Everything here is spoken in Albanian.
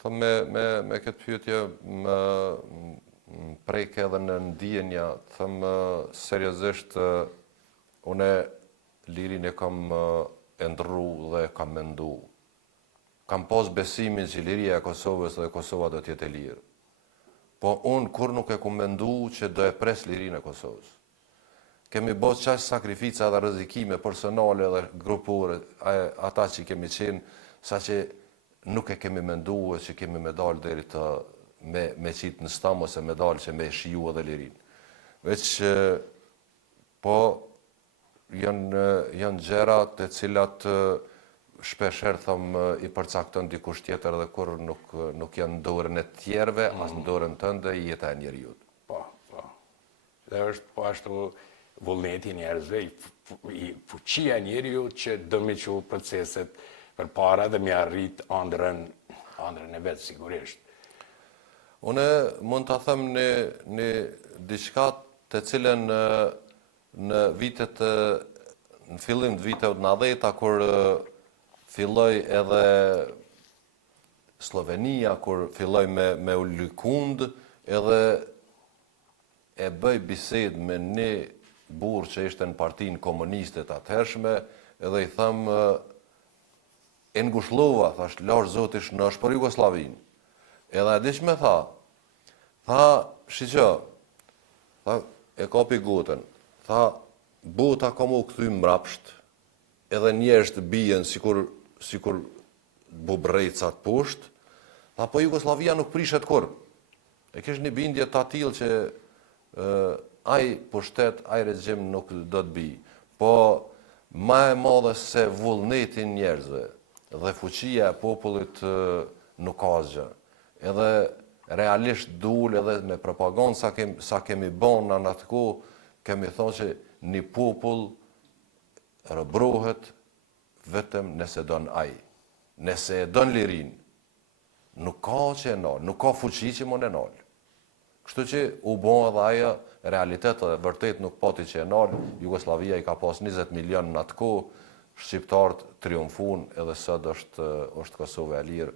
thëmë me këtë pyetje më prejke edhe në ndjenja, thëmë seriozisht une lirin e kam ndru dhe kam mendu. Kam pas besimin që liria e Kosovës dhe Kosova do t'jetë e lirë. Po unë kur nuk e ku mendu që do e pres lirin e Kosovës. Kemi bërë qaq sakrifica dhe rrezikime personale dhe grupore, ata që kemi qenë, sa që nuk e kemi mendu që kemi me dalë deri të me qitë në stam ose me dalë që me shiju edhe lirin. Veç po janë gjëra të cilat shpesher i përcakton dikush tjetër dhe kur nuk janë në dorën e tjerëve, as në dorën tënde jeta e njeriut. Po. Dhe është po ashtu vullneti njerëzve, i fuqia njeriut që dëmiqu proceset për para dhe me arrit ëndrrën e vetë sigurisht. Une mund të them një diçka të cilën në vitet, në fillim të viteve 90-ta, kur filloi edhe Slovenia, kur filloi me u lykund, edhe e bëj bisedë me një burr që ishte në partinë komuniste të atëhershme, edhe i them e ngushllova, thash, lash zotish nësh për Jugosllavinë. Edhe a di që me tha, shiqo, tha, e kapi gotën, tha, bota ka mu këthy mrapsht, edhe njerëz të bijen sikur bubrejcat poshtë, tha, po Jugoslavia nuk prishet kur. E kish një bindje të atil që aj pushtet, aj regjim nuk do të bi. Po ma e madhe se vullnetin njerëzve dhe fuqia e popullit nuk ka asgjë. Edhe realisht dul edhe me propagandë sa kemi bon në atë kohë, kemi thonë që një popull rëbrohet vetëm nëse don aj. Nëse e don lirin, nuk ka që e nalë, nuk ka fuqi që mund e nalë. Kështu që u bon edhe ajo realitet dhe vërtet nuk pati që e nalë, Jugoslavia i ka pas 20 milion në atë kohë, shqiptarët triumfun edhe sot është Kosova e lirë.